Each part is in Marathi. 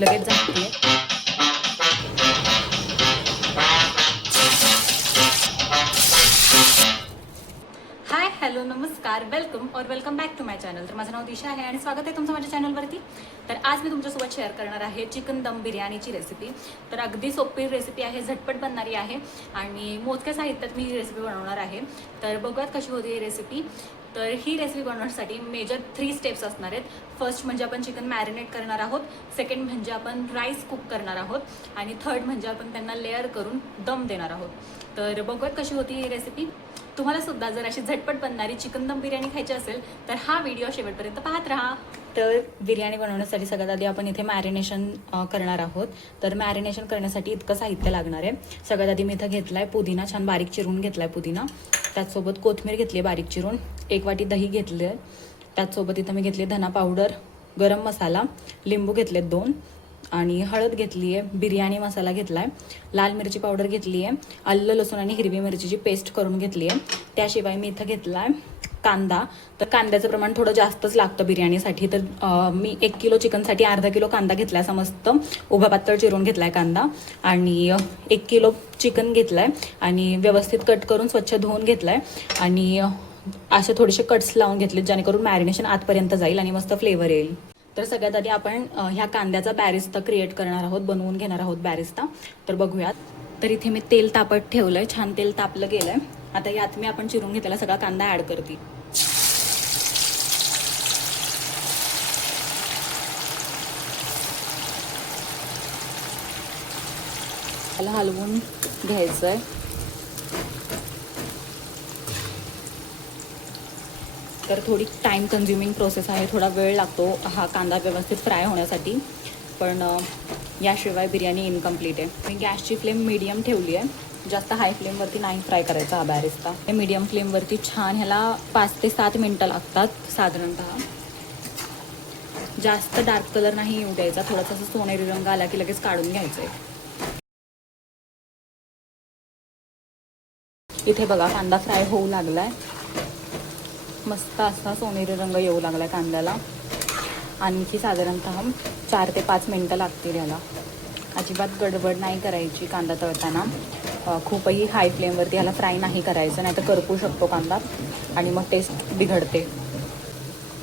लगेच झाकते. हाय हॅलो नमस्कार, welcome back to my channel. तर माझं नाव दिशा आहे आणि स्वागत आहे तुमचं माझ्या चॅनलवरती. तर आज मी तुमच्यासोबत शेअर करणार आहे चिकन दम बिर्याणीची रेसिपी. तर अगदी सोपी रेसिपी आहे, झटपट बनणारी आहे आणि मोजक्या साहित्यात मी ही रेसिपी बनवणार आहे. तर बघूयात कशी होती ही रेसिपी. तर ही रेसिपी बनवण्यासाठी मेजर 3 स्टेप्स असणार आहेत. फर्स्ट म्हणजे आपण चिकन मॅरिनेट करणार आहोत, सेकंड म्हणजे आपण राईस कुक करणार आहोत आणि थर्ड म्हणजे आपण त्यांना लेअर करून दम देणार आहोत. तर बघूयात कशी होती ही रेसिपी. तुम्हाला सुद्धा जर अशी झटपट बनणारी चिकन दम बिर्याणी खायची असेल तर हा व्हिडिओ शेवटपर्यंत पाहत राहा. तर बिर्याणी बनवण्यासाठी सगळ्यात आधी आपण इथे मॅरिनेशन करणार आहोत. तर मॅरिनेशन करण्यासाठी इतकं साहित्य लागणार आहे. सगळ्यात आधी मी इथं घेतला आहे पुदिना, छान बारीक चिरून घेतला आहे पुदिना. त्याचसोबत कोथिंबीर घेतली आहे बारीक चिरून, 1 वाटी दही घेतले आहे. त्याचसोबत इथं मी घेतली धना पावडर, गरम मसाला, लिंबू घेतलेत 2 आणि हळद घेतली आहे, बिर्याणी मसाला घेतला आहे, लाल मिरची पावडर घेतली आहे, आलं लसूण आणि हिरवी मिरचीची पेस्ट करून घेतली आहे. त्याशिवाय मी इथं घेतला आहे कांदा. तर कांद्याचं प्रमाण थोडं जास्तच लागतं बिर्याणीसाठी. तर मी 1 किलो चिकनसाठी अर्धा किलो कांदा घेतला आहे. समस्त उभा पातळ चिरून घेतला आहे कांदा आणि 1 किलो चिकन घेतलं आहे आणि व्यवस्थित कट करून स्वच्छ धुवून घेतलं आहे आणि असे थोडेसे कट्स लावून घेतले जेणेकरून मॅरिनेशन आतपर्यंत जाईल आणि मस्त फ्लेवर येईल. तर सगळ्यात आधी आपण ह्या कांद्याचा बॅरिस्ता क्रिएट करणार आहोत, बनवून घेणार आहोत बॅरिस्ता. तर बघूयात. तर इथे मी तेल तापत ठेवलंय, छान तेल तापलं गेलंय. आता यात मी आपण चिरून घेतलेला सगळा कांदा ऍड करते. त्याला हलवून घ्यायचंय. तर थोडी टाइम कन्झ्युमिंग प्रोसेस आहे, थोडा वेळ लागतो हा कांदा व्यवस्थित फ्राय होण्यासाठी, पण याशिवाय बिर्याणी इनकम्प्लीट आहे. मी गॅसची फ्लेम मीडियम ठेवली आहे, जास्त हाय फ्लेमवरती नाही फ्राय करायचा हा बॅरिस्ता. हे मीडियम फ्लेमवरती छान ह्याला 5 ते 7 मिनटं लागतात साधारणतः. जास्त डार्क कलर नाही येऊ द्यायचा, थोडासा सोनेरी रंग आला की लगेच काढून घ्यायचं आहे. इथे बघा कांदा फ्राय होऊ लागलाय, मस्त असा सोनेरी रंग येऊ लागला कांद्याला. आणखी साधारणतः 4 ते 5 मिनटं लागतील याला. अजिबात गडबड नाही करायची कांदा तळताना. खूपही हाय फ्लेमवरती याला फ्राय नाही करायचं, नाही तर करपू शकतो कांदा आणि मग टेस्ट बिघडते.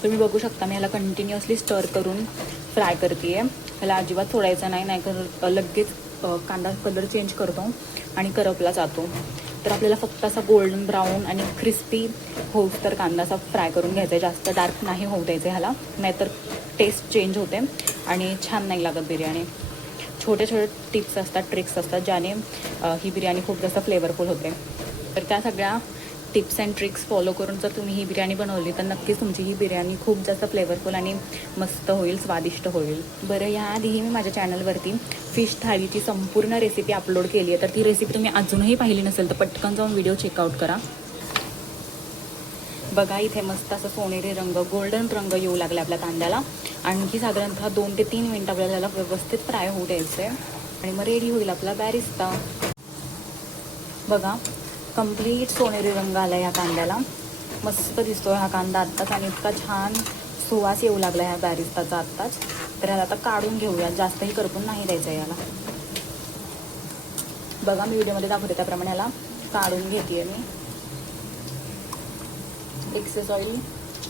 तुम्ही बघू शकता मी याला कंटिन्युअसली स्टर करून फ्राय करते आहे. याला अजिबात सोडायचं नाही, नाहीतर लगेच कांदा कलर चेंज करतो आणि करपला जातो. तर आपल्याला फक्त असा गोल्डन ब्राऊन आणि क्रिस्पी होऊस तर कांदा असा फ्राय करून घ्यायचा आहे. जास्त डार्क नाही होऊ द्यायचं ह्याला, नाहीतर टेस्ट चेंज होते आणि छान नाही लागत बिर्याणी. छोटे छोटे टिप्स असतात, ट्रिक्स असतात, ज्याने ही बिर्याणी खूप जास्त फ्लेवरफुल होते. तर त्या सगळ्या टिप्स अँड ट्रिक्स फॉलो करून जर तुम्ही ही बिर्याणी बनवली तर नक्कीच तुमची ही बिर्याणी खूप जास्त फ्लेवरफुल आणि मस्त होईल, स्वादिष्ट होईल. बरं, याआधीही मी माझ्या चॅनलवरती फिश थाळीची संपूर्ण रेसिपी अपलोड केली आहे. तर ती रेसिपी तुम्ही अजूनही पाहिली नसेल तर पटकन जाऊन व्हिडिओ चेकआउट करा. बघा इथे मस्त असं सोनेरी रंग, गोल्डन रंग येऊ लागला आपल्या कांद्याला. आणखी साधारणतः 2 ते 3 मिनटं आपल्याला त्याला व्यवस्थित फ्राय होऊ द्यायचं आहे आणि मग रेडी होईल आपला बॅरिस्ता. बघा कंप्लीट सोनेरी रंग आला या कांद्याला, मस्त दिसतोय हा कांदा आत्ताच आणि इतका छान सुवास येऊ लागला ह्या बॅरिस्ताचा आत्ताच. तर ह्याला आता काढून घेऊया, जास्तही करपून नाही द्यायचं याला. बघा मी व्हिडिओमध्ये दाखवते त्याप्रमाणे ह्याला काढून घेते मी. एक्सेस ऑइल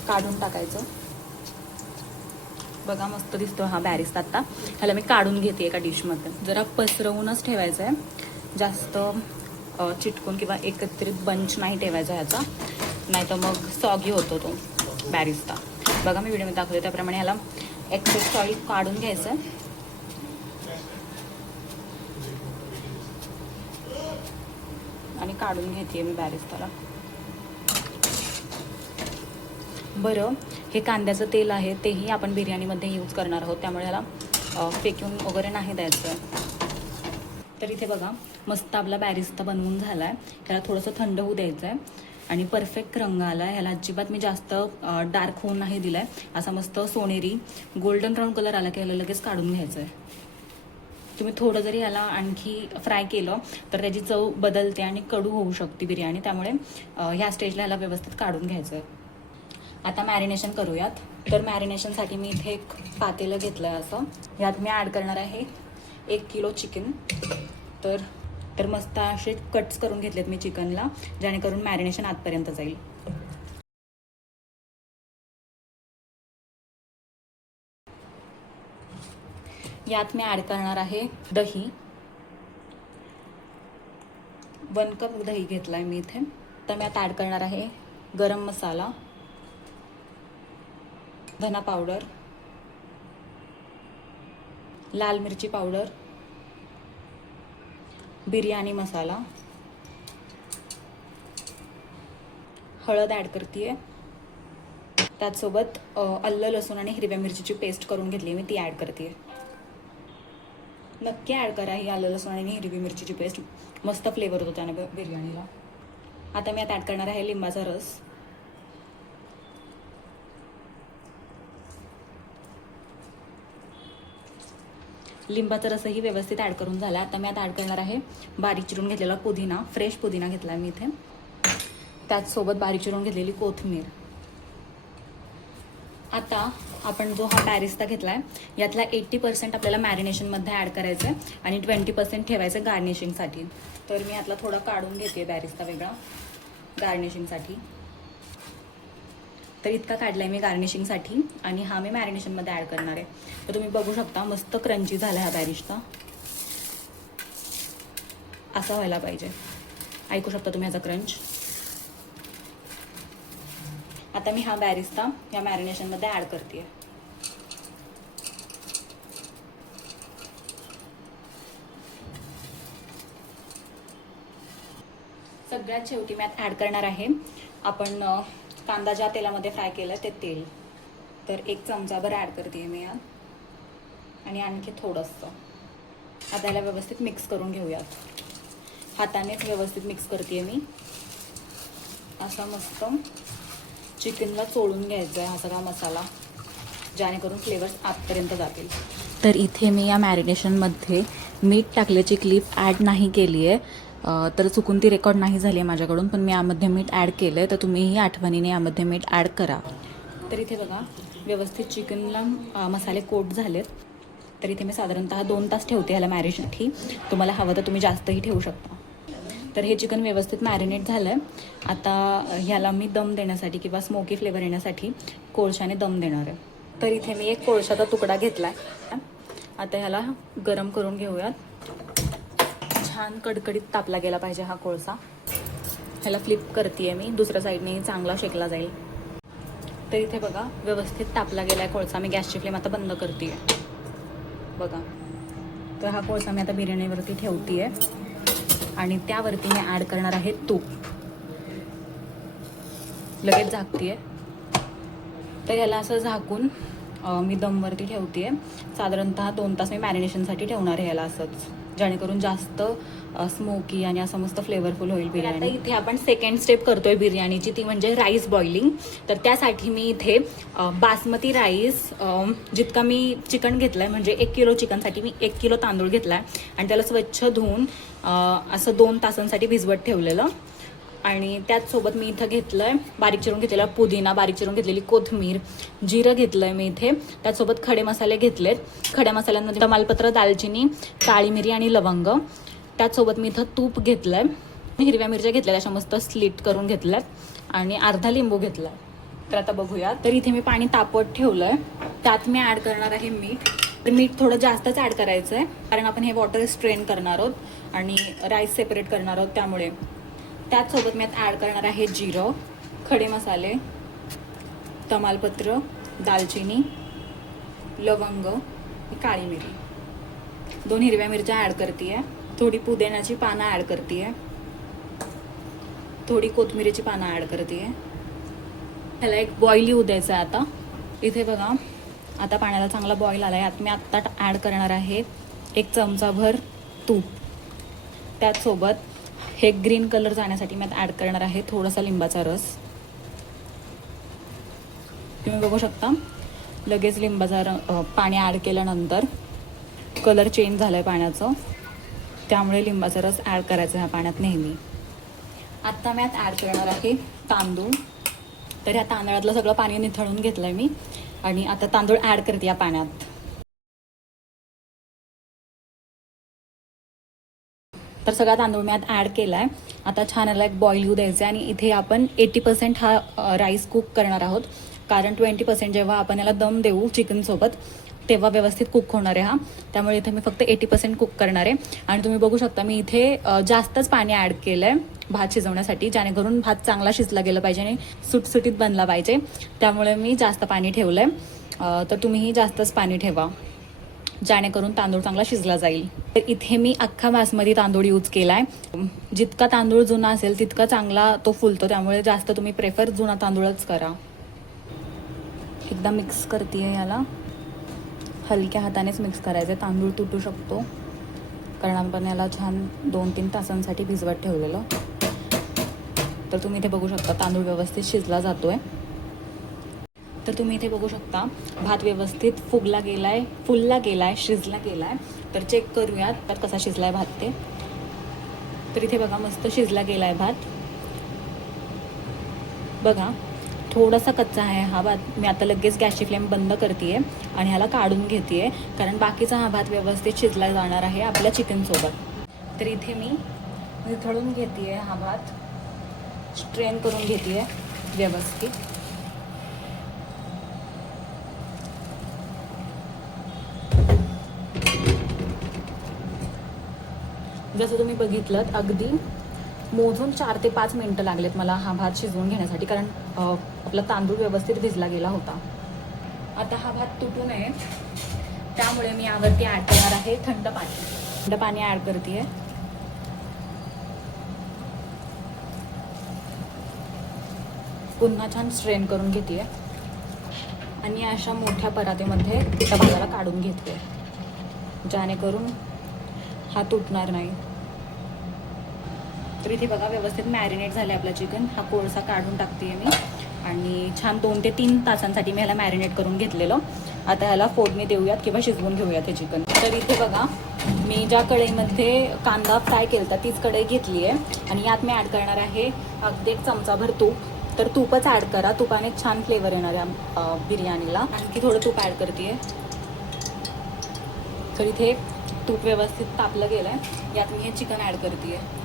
काढून टाकायचं. बघा मस्त दिसतो हा बॅरिस्ता. आता ह्याला मी काढून घेते एका डिशमध्ये. जरा पसरवूनच ठेवायचं आहे, जास्त चिटकून किंवा एकत्रित बंच नाही ठेवायचा ह्याचा, नाही तर मग सॉगी होतो तो बॅरिस्ता. बघा मी व्हिडिओमध्ये दाखवते त्याप्रमाणे ह्याला एक्सेस ऑइल काढून घ्यायचं आणि काढून घेते मी बॅरिस्ताला. बरं, हे कांद्याचं तेल आहे तेही आपण बिर्याणीमध्ये यूज करणार आहोत, त्यामुळे ह्याला फेकून वगैरे नाही द्यायचं. तर इथे बघा मस्त आपला बॅरिस्ता बनवून झाला आहे. त्याला थोडंसं थंड होऊ द्यायचं आहे आणि परफेक्ट रंग आला आहे. ह्याला अजिबात मी जास्त डार्क होऊन नाही दिला आहे. असा मस्त सोनेरी गोल्डन ब्राऊन कलर आला की ह्याला लगेच काढून घ्यायचं आहे. तुम्ही थोडं जरी याला आणखी फ्राय केलं तर त्याची चव बदलते आणि कडू होऊ शकते बिर्याणी, त्यामुळे ह्या स्टेजला ह्याला व्यवस्थित काढून घ्यायचं आहे. आता मॅरिनेशन करूयात. तर मॅरिनेशनसाठी मी इथे एक पातेलं घेतलं आहे असं. यात मी ॲड करणार आहे 1 किलो चिकन. तर मस्त असे कट्स करून घेतलेत मी चिकनला, जेणेकरून मॅरिनेशन आतपर्यंत जाईल. यात मी ॲड करणार आहे दही. 1 कप दही घेतला आहे मी इथे. तर मी आता ॲड करणार आहे गरम मसाला, धना पावडर, लाल मिरची पावडर, बिर्याणी मसाला, हळद ॲड करते आहे. त्याचसोबत आलं लसूण आणि हिरव्या मिरचीची पेस्ट करून घेतली मी, ती ॲड करते आहे. नक्की ॲड करा ही आलं लसूण आणि हिरवी मिरचीची पेस्ट, मस्त फ्लेवर होतो त्याने बिर्याणीला. आता मी आता ॲड करणार आहे लिंबाचा रस. लिंबाचा रसही व्यवस्थित ॲड करून झाला. आता मी आता ॲड करणार आहे बारीक चिरून घेतलेला पुदिना, फ्रेश पुदिना घेतला मी इथे. त्याचसोबत बारीक चिरून घेतलेली कोथिंबीर. आता आपण जो हा बॅरिस्ता घेतला आहे यातला 80% आपल्याला मॅरिनेशनमध्ये ॲड करायचं आहे आणि 20% ठेवायचं गार्निशिंगसाठी. तर मी यातला थोडा काढून घेते बॅरिस्ता वेगळा गार्निशिंगसाठी. तर इतका काढला आहे मी गार्निशिंगसाठी आणि हा मी मॅरिनेशनमध्ये ॲड करणार आहे. तर तुम्ही बघू शकता मस्त क्रंची झाला हा बॅरिस्ता, असा व्हायला पाहिजे. ऐकू शकता तुम्ही ह्याचा क्रंच. आता मी हा बॅरिस्ता या मॅरिनेशनमध्ये ॲड करते. सगळ्यात शेवटी मी ॲड करणार आहे आपण कांदा ज्या तेलामध्ये फ्राय केलं ते तेल. तर 1 चमचाभर ॲड करते मी यात आणि आणखी थोडंसं. आता याला व्यवस्थित मिक्स करून घेऊयात. हातानेच व्यवस्थित मिक्स करते मी. असा मस्त चिकनला चोळून घ्यायचा आहे हा सगळा मसाला, जेणेकरून फ्लेवर्स आतपर्यंत जातील. तर इथे मी या मॅरिनेशनमध्ये मीठ टाकल्याची क्लिप ॲड नाही केली आहे, तर चुकून ती रेकॉर्ड नाही झाली आहे माझ्याकडून, पण मी यामध्ये मीठ ॲड केलं आहे. तर तुम्हीही आठवणीने यामध्ये मीठ ॲड करा. तर इथे बघा व्यवस्थित चिकनला मसाले कोट झालेत. तर इथे मी साधारणतः 2 तास ठेवते ह्याला मॅरिनेशनसाठी. तुम्हाला हवं तर तुम्ही जास्तही ठेवू शकता. तर हे चिकन व्यवस्थित मॅरिनेट झालं आहे. आता ह्याला मी दम देण्यासाठी किंवा स्मोकी फ्लेवर येण्यासाठी कोळशाने दम देणार आहे. तर इथे मी एक कोळशाचा तुकडा घेतला आहे. आता ह्याला गरम करून घेऊयात. छान कडकडीत तापला गेला पाहिजे हा कोळसा. ह्याला फ्लिप करते मी, दुसऱ्या साईडनेही चांगला शेकला जाईल. तर इथे बघा व्यवस्थित तापला गेला आहे कोळसा. मी गॅसची फ्लेम आता बंद करते बघा. तर हा कोळसा मी आता बिर्याणीवरती ठेवते आहे आणि त्यावरती मी ॲड करणार आहे तूप. लगेच झाकते आहे. तर ह्याला असं झाकून मी दमवरती ठेवते आहे. साधारणतः 2 तास मी मॅरिनेशनसाठी ठेवणार आहे ह्याला असंच, जेणेकरून जास्त स्मोकी आणि असं मस्त फ्लेवरफुल होईल बिर्याणी. आता इथे आपण सेकंड स्टेप करतोय बिर्याणीची, ती म्हणजे राईस बॉइलिंग. तर त्यासाठी मी इथे बासमती राईस जितका मी चिकन घेतलं आहे, म्हणजे 1 किलो चिकनसाठी मी 1 किलो तांदूळ घेतला आहे आणि त्याला स्वच्छ धुवून असं 2 तासांसाठी भिजवत ठेवलेलं. आणि त्याचसोबत मी इथं घेतलं आहे बारीक चिरून घेतलेला पुदिना, बारीक चिरून घेतलेली कोथिंबीर, जिरं घेतलं आहे मी इथे. त्याचसोबत खडे मसाले घेतलेत. खड्या मसाल्यांमध्ये तमालपत्र, दालचिनी, काळी मिरी आणि लवंग. त्याचसोबत मी इथं तूप घेतलं आहे. हिरव्या मिरच्या घेतलेल्या अशा मस्त स्लिट करून घेतल्यात आणि अर्धा लिंबू घेतला आहे. तर आता बघूया. तर इथे मी पाणी तापत ठेवलं आहे. त्यात मी ॲड करणार आहे मीठ. तर मीठ थोडं जास्तच ॲड करायचं आहे, कारण आपण हे वॉटर स्ट्रेन करणार आहोत आणि राईस सेपरेट करणार आहोत. त्यामुळे त्याचसोबत मी आता ॲड करणार आहे जिरं, खडे मसाले, तमालपत्र, दालचिनी, लवंग, काळी मिरी, 2 हिरव्या मिरच्या ॲड करते आहे. थोडी पुदिन्याची पानं ॲड करते आहे. थोडी कोथिंबीरीची पानं ॲड करते आहे. त्याला एक बॉईल येऊ द्यायचं आहे. आता इथे बघा आता पाण्याला चांगला बॉईल आला आहे. आता मी आत्ता ॲड करणार आहे 1 चमचाभर तूप. त्याचसोबत हे ग्रीन कलर जाण्यासाठी मी आता ॲड करणार आहे थोडासा लिंबाचा रस. तुम्ही बघू शकता लगेच लिंबाचा पाणी ॲड केल्यानंतर कलर चेंज झालं आहे पाण्याचं, त्यामुळे लिंबाचा रस ॲड करायचा ह्या पाण्यात नेहमी. आत्ता मी आता ॲड करणार आहे तांदूळ. तर या तांदळातलं सगळं पाणी निथळून घेतलं आहे मी आणि आता तांदूळ ॲड करते या पाण्यात. तर सगळा तांदूळ मी आता ॲड केला आहे. आता छान याला एक बॉईल येऊ द्यायचं आहे. आणि इथे आपण 80% हा राईस कुक करणार आहोत, कारण 20% जेव्हा आपण याला दम देऊ चिकनसोबत तेव्हा व्यवस्थित कुक होणार आहे हा. त्यामुळे इथे मी फक्त 80% कुक करणार आहे. आणि तुम्ही बघू शकता मी इथे जास्तच पाणी ॲड केलं आहे भात शिजवण्यासाठी, जेणेकरून भात चांगला शिजला गेला पाहिजे आणि सुटसुटीत बनला पाहिजे. त्यामुळे मी जास्त पाणी ठेवलं आहे. तर तुम्हीही जास्तच पाणी ठेवा, जेणेकरून तांदूळ चांगला शिजला जाईल. तर इथे मी अख्खा बासमती तांदूळ यूज केला आहे. जितका तांदूळ जुना असेल तितका चांगला तो फुलतो, त्यामुळे जास्त तुम्ही प्रेफर जुना तांदूळच करा. एकदा मिक्स करते आहे याला, हलक्या हातानेच मिक्स करायचं. तांदूळ तुटू शकतो, कारण आपण याला छान 2-3 तासांसाठी भिजवत ठेवलेलं. तर तुम्ही इथे बघू शकता तांदूळ व्यवस्थित शिजला जातो आहे. तर तुम्ही इथे बघू शकता भात व्यवस्थित फुलला गेला आहे, शिजला गेला आहे. तर चेक करूयात तर कसा शिजला आहे भात ते. तर इथे बघा मस्त शिजला गेला आहे भात. बघा थोडासा कच्चा आहे हा भात. मी आता लगेच गॅसची फ्लेम बंद करते आहे आणि ह्याला काढून घेते आहे, कारण बाकीचा हा भात व्यवस्थित शिजला जाणार आहे आपल्या चिकनसोबत. तर इथे मी निथळून घेते आहे हा भात, स्ट्रेन करून घेते आहे व्यवस्थित. जसं तुम्ही बघितलं अगदी मोजून 4 ते 5 मिनटं लागलेत मला हा भात शिजवून घेण्यासाठी, कारण आपला तांदूळ व्यवस्थित भिजला गेला होता. आता हा भात तुटू नये त्यामुळे मी यावरती ॲड करणार आहे थंड पाणी ॲड करते आहे. पुन्हा छान स्ट्रेन करून घेते आणि अशा मोठ्या परातीमध्ये त्या भाताला काढून घेते, जेणेकरून हा तुटणार नाही. तर इथे बघा व्यवस्थित मॅरिनेट झाले आपलं चिकन. हा कोळसा काढून टाकते मी आणि छान 2 ते 3 तासांसाठी मी ह्याला मॅरिनेट करून घेतलेलं. आता ह्याला फोडणी देऊयात किंवा शिजवून घेऊयात हे चिकन. तर इथे बघा मी ज्या कढईमध्ये कांदा फ्राय केला तीच कढई घेतली आहे आणि यात मी ॲड करणार आहे अगदी 1 चमचाभर तूप. तर तूपच ॲड करा, तुपाने छान फ्लेवर येणार आहे बिर्याणीला. आणखी थोडं तूप ॲड करते आहे. तर इथे तूप व्यवस्थित तापलं गेलं आहे, यात मी हे चिकन ॲड करते आहे.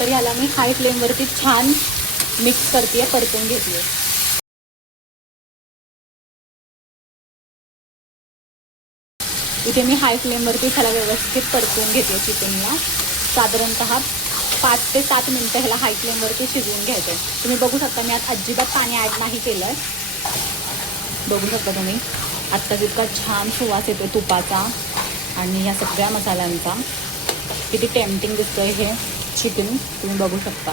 तर याला मी हाय फ्लेमवरती छान मिक्स करते आहे, परतून घेते आहे. इथे मी हाय फ्लेमवरती ह्याला व्यवस्थित परतून घेते चिकनला. साधारणतः 5 ते 7 मिनटं ह्याला हाय फ्लेमवरती शिजवून घ्यायचं आहे. तुम्ही बघू शकता मी आता अजिबात पाणी ॲड नाही केलं आहे. बघू शकता तुम्ही आत्ता जितका छान सुवास येतो तुपाचा आणि या सगळ्या मसाल्यांचा. किती टेम्पटिंग दिसतं आहे हे चिकन, तुम्ही बघू शकता.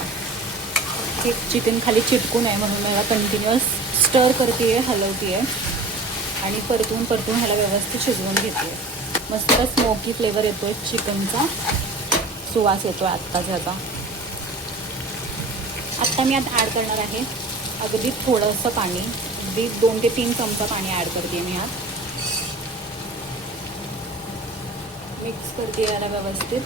हे चिकन खाली चिटकू नये म्हणून मला कंटिन्युअस स्टर करते आहे, हलवते आहे आणि परतून ह्याला व्यवस्थित शिजवून घेते. मस्त स्मोकी फ्लेवर येतो आहे चिकनचा, सुवास येतो आहे आत्ताच ह्याचा. आत्ता मी आता ॲड करणार आहे अगदी थोडंसं पाणी, अगदी 2 ते 3 चमचा पाणी ॲड करते मी यात. मिक्स करते याला व्यवस्थित.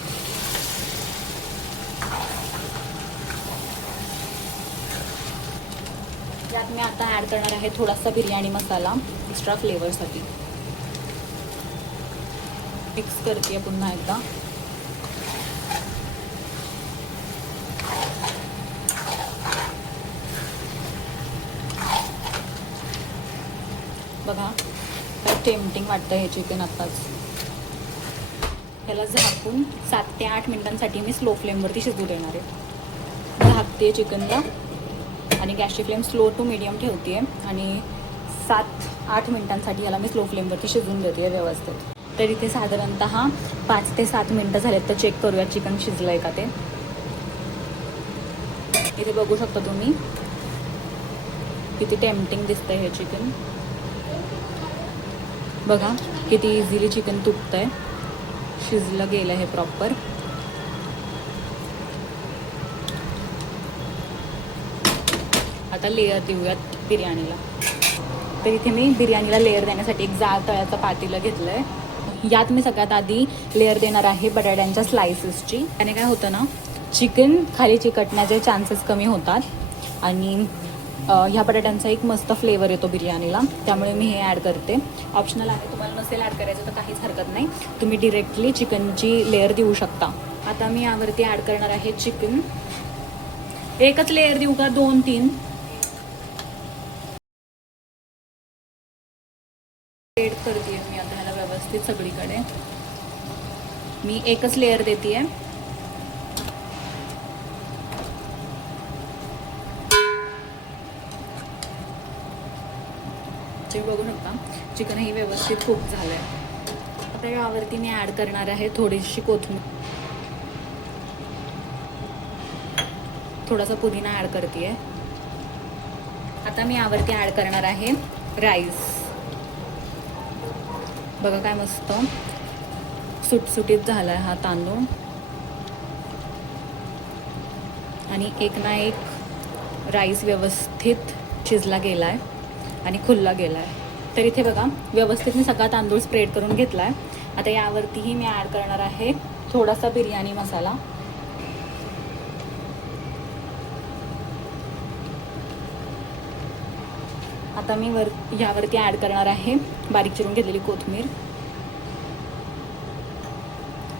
यात मी आता ॲड करणार आहे थोडासा बिर्याणी मसाला एक्स्ट्रा फ्लेवरसाठी. मिक्स करते पुन्हा एकदा. बघा काय टेम्पटिंग वाटतं हे चिकन आत्ताच. ह्याला झाकून 7 ते 8 मिनिटांसाठी मी स्लो फ्लेमवरती शिजू देणार आहे. झाकते चिकनला आणि गॅसची फ्लेम स्लो टू मीडियम ठेवते आहे आणि 7-8 मिनिटांसाठी याला मी स्लो फ्लेमवरती शिजवून देते आहे व्यवस्थित. तर इथे साधारणतः 5 ते 7 मिनटं झालेत, तर चेक करूया चिकन शिजलं आहे का ते. इथे बघू शकता तुम्ही किती टेम्पटिंग दिसतंय हे चिकन. बघा किती इझिली चिकन तुटतंय, शिजलं गेलं हे प्रॉपर. आता लेयर देऊयात बिर्याणीला. तर इथे मी बिर्याणीला लेअर देण्यासाठी एक जाड तळ्याचं पातेलं घेतलं आहे. यात मी सगळ्यात आधी लेअर देणार आहे बटाट्यांच्या स्लायसेसची. त्याने काय होतं ना, चिकन खाली चिकटण्याचे चान्सेस कमी होतात आणि ह्या बटाट्यांचा एक मस्त फ्लेवर येतो बिर्याणीला, त्यामुळे मी हे ॲड करते. ऑप्शनल आहे, तुम्हाला नसेल ॲड करायचं तर काहीच हरकत नाही, तुम्ही डिरेक्टली चिकनची लेअर देऊ शकता. आता मी यावरती ॲड करणार आहे चिकन. एकच लेअर देऊ का 2-3? स्प्रेड करते मी आता ह्याला व्यवस्थित सगळीकडे. मी एकच लेअर देते आहे. तुम्ही बघू शकता चिकनही व्यवस्थित कुक झालं आहे. आता यावरती मी ॲड करणार आहे थोडीशी कोथिंबीर, थोडासा पुदिना ॲड करते आहे. आता मी यावरती ॲड करणार आहे राईस. बघा काय मस्त सुटसुटीत झाला आहे हा तांदूळ आणि एक ना एक राईस व्यवस्थित शिजला गेला आहे आणि खुलला गेला आहे. तर इथे बघा व्यवस्थित मी सगळा तांदूळ स्प्रेड करून घेतला आहे. आता यावरतीही मी ॲड करणार आहे थोडासा बिर्याणी मसाला. आता मी यावरती ॲड करणार आहे बारीक चिरून घेतलेली कोथिंबीर,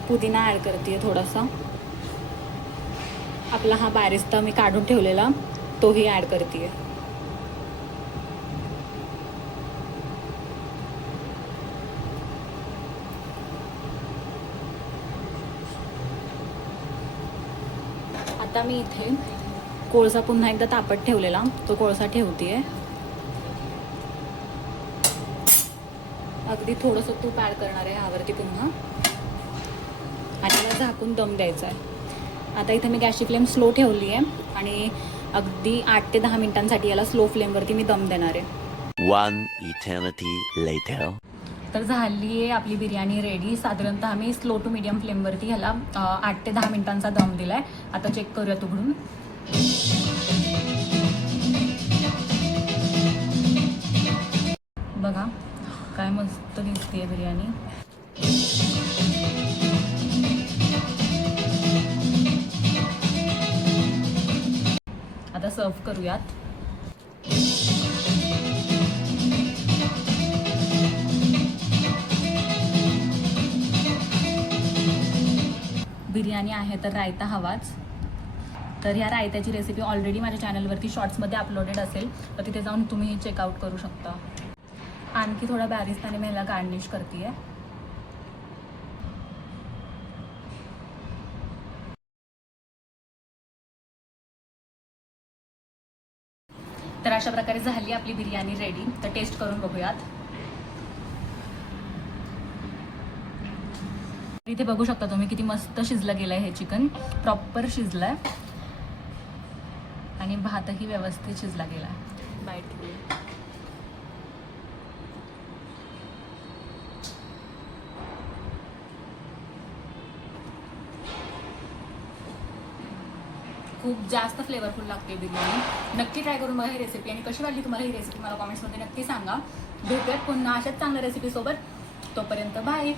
पुदिना ॲड करते थोडासा. आपला हा बारिस्ता मी काढून ठेवलेला तोही ॲड करते. आता मी इथे कोळसा पुन्हा एकदा तापत ठेवलेला तो कोळसा ठेवते. अगदी थोडंसं तूप ॲड करणार आहे ह्यावरती पुन्हा आणि याला झाकून दम द्यायचा आहे. आता इथे मी गॅसची फ्लेम स्लो ठेवली आहे आणि अगदी 8 ते 10 मिनिटांसाठी याला स्लो फ्लेमवरती मी दम देणार आहे. 1 eternity later. तर झाली आहे आपली बिर्याणी रेडी. साधारणतः मी स्लो टू मीडियम फ्लेमवरती ह्याला 8 ते 10 मिनिटांचा दम दिला आहे. आता चेक करूयात उघडून. बघा काय मस्त दिसते बिर्याणी. आता सर्व करूयात. बिर्याणी आहे तर रायता हवाच. तर ह्या रायत्याची रेसिपी ऑलरेडी माझ्या चॅनलवरती शॉर्ट्समध्ये अपलोडेड असेल, तर तिथे जाऊन तुम्ही चेकआउट करू शकता. आणखी थोडा बॅरिस्ताने मी ह्याला गार्निश करते आहे. तर अशा प्रकारे झाली आपली बिर्याणी रेडी. तर टेस्ट करून बघूयात. इथे बघू शकता तुम्ही किती मस्त शिजलं गेलं आहे. हे चिकन प्रॉपर शिजलं आहे आणि भातही व्यवस्थित शिजला गेला आहे. बाईट खूप जास्त फ्लेवरफुल लागते बिर्याणी. नक्की ट्राय करून बघा ही रेसिपी आणि कशी वाटली तुम्हाला ही रेसिपी मला कॉमेंट्समध्ये नक्की सांगा. भेटूयात पुन्हा अशाच चांगल्या रेसिपीसोबत. तोपर्यंत बाय.